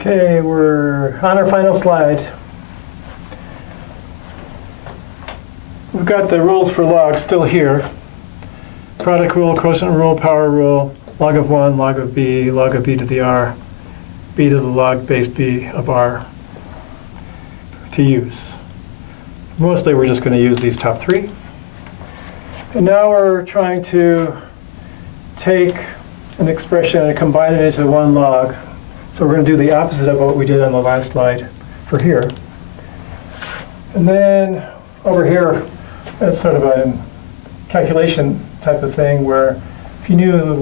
Okay, we're on our final slide. We've got the rules for logs still here. Product rule, quotient rule, power rule, log of 1, log of b to the r, b to the log base b of r to use. Mostly we're just going to use these top three. And now we're trying to take an expression and combine it into one log. So we're going to do the opposite of what we did on the last slide for here. And then over here, that's sort of a calculation type of thing where if you knew the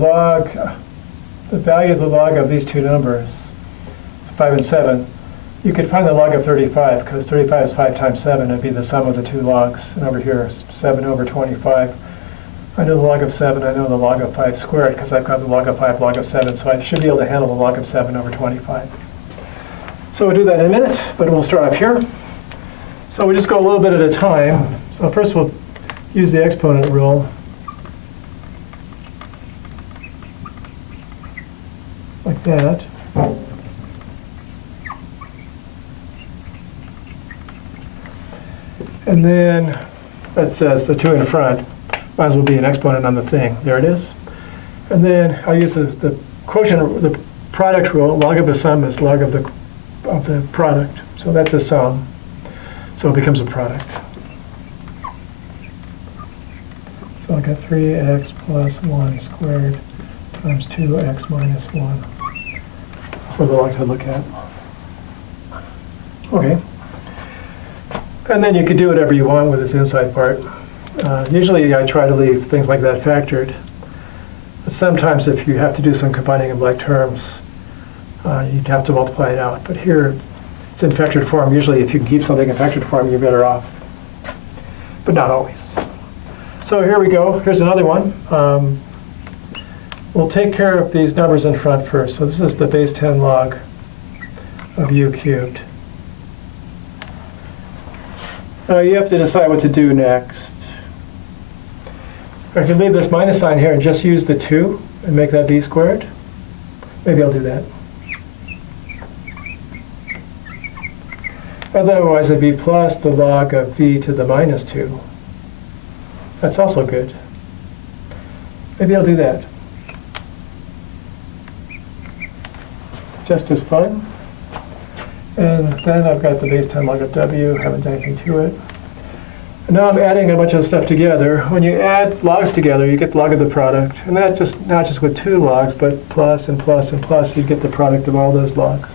value of the log of these two numbers, 5 and 7, you could find the log of 35, because 35 is 5 times 7. It'd be the sum of the two logs. And over here, 7 over 25. I know the log of 7, I know the log of 5 squared, because I've got the log of 5, log of 7, so I should be able to handle the log of 7 over 25. So we'll do that in a minute, but we'll start off here. So we just go a little bit at a time. So first we'll use the exponent rule. Like that. And then that says the 2 in front. Might as well be an exponent on the thing. There it is. And then I'll use the quotient, the product rule. Log of a sum is log of the product. So that's a sum. So it becomes a product. So I'll get 3x plus 1 squared times 2x minus 1 for the log to look at. Okay. And then you could do whatever you want with this inside part. Usually I try to leave things like that factored. But sometimes if you have to do some combining of like terms, you'd have to multiply it out. But here it's in factored form. Usually if you can keep something in factored form, you're better off. But not always. So here we go. Here's another one. We'll take care of these numbers in front first. So this is the base 10 log of u cubed. You have to decide what to do next. I can leave this minus sign here and just use the 2 and make that b squared. Maybe I'll do that. Otherwise it'd be plus the log of b to the minus 2. That's also good. Maybe I'll do that. Just as fun. And then I've got the base 10 log of w, haven't done anything to it. And now I'm adding a bunch of stuff together. When you add logs together, you get the log of the product. And that just not just with 2 logs, but plus and plus and plus, you get the product of all those logs.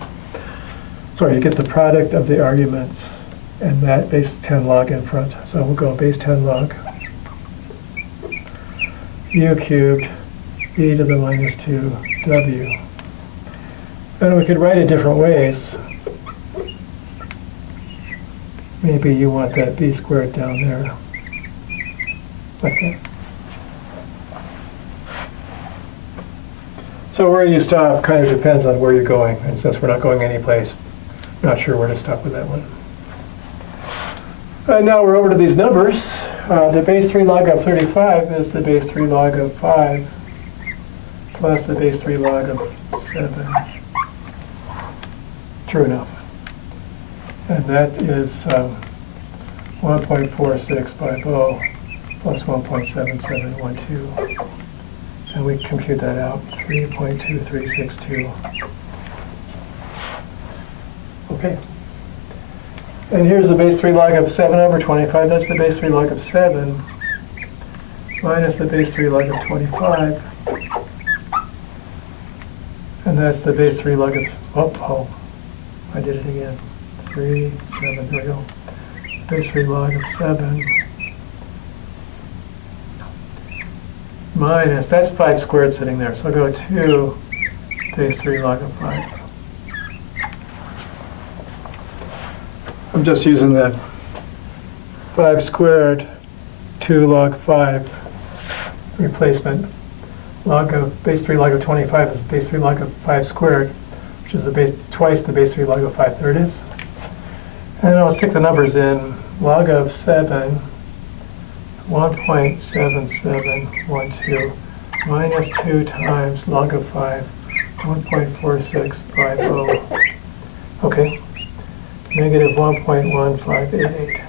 Sorry, you get the product of the arguments and that base 10 log in front. So we'll go base 10 log u cubed b to the minus 2 w. And we could write it different ways. Maybe you want that b squared down there, like that. So where you stop kind of depends on where you're going. And since we're not going anyplace, I'm not sure where to stop with that one. And now we're over to these numbers. The base 3 log of 35 is the base 3 log of 5 plus the base 3 log of 7. True enough. And that is 1.4650 plus 1.7712. And we compute that out, 3.2362. Okay. And here's the base 3 log of 7 over 25. That's the base 3 log of 7 minus the base 3 log of 25. And that's the base 3 log of, I did it again. 3, 7, there we go. Base 3 log of 7 minus, that's 5 squared sitting there. So I'll go 2 base 3 log of 5. I'm just using the 5 squared, 2 log 5 replacement. Log of base 3 log of 25 is base 3 log of 5 squared, which is the base twice the base 3 log of 5. There it is. And I'll stick the numbers in. Log of 7, 1.7712 minus 2 times log of 5, 1.4650 Okay, negative 1.1588.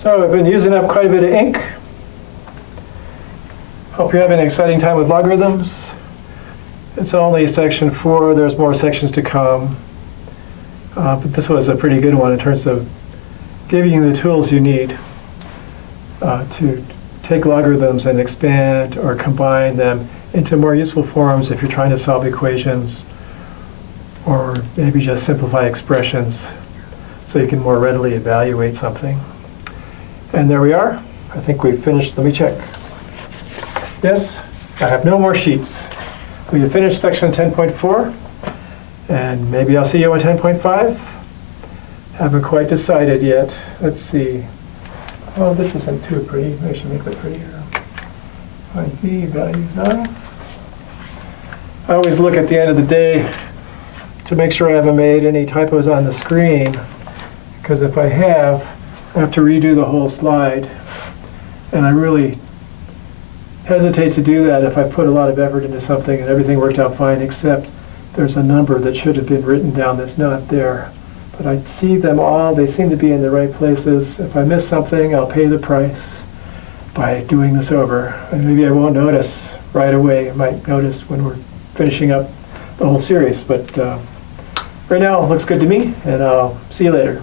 So I've been using up quite a bit of ink. Hope you're having an exciting time with logarithms. It's only section 4. There's more sections to come. But this was a pretty good one in terms of giving you the tools you need to take logarithms and expand or combine them into more useful forms if you're trying to solve equations, or maybe just simplify expressions so you can more readily evaluate something. And there we are. I think we've finished. Let me check. Yes, I have no more sheets. We have finished section 10.4, and maybe I'll see you on 10.5. Haven't quite decided yet. Let's see. Oh, this isn't too pretty. I should make it prettier. Find v values 9. I always look at the end of the day to make sure I haven't made any typos on the screen, because if I have to redo the whole slide, and I really hesitate to do that if I put a lot of effort into something and everything worked out fine, except there's a number that should have been written down that's not there. But I see them all. They seem to be in the right places. If I miss something, I'll pay the price by doing this over. And maybe I won't notice right away. I might notice when we're finishing up the whole series. But right now, it looks good to me, and I'll see you later.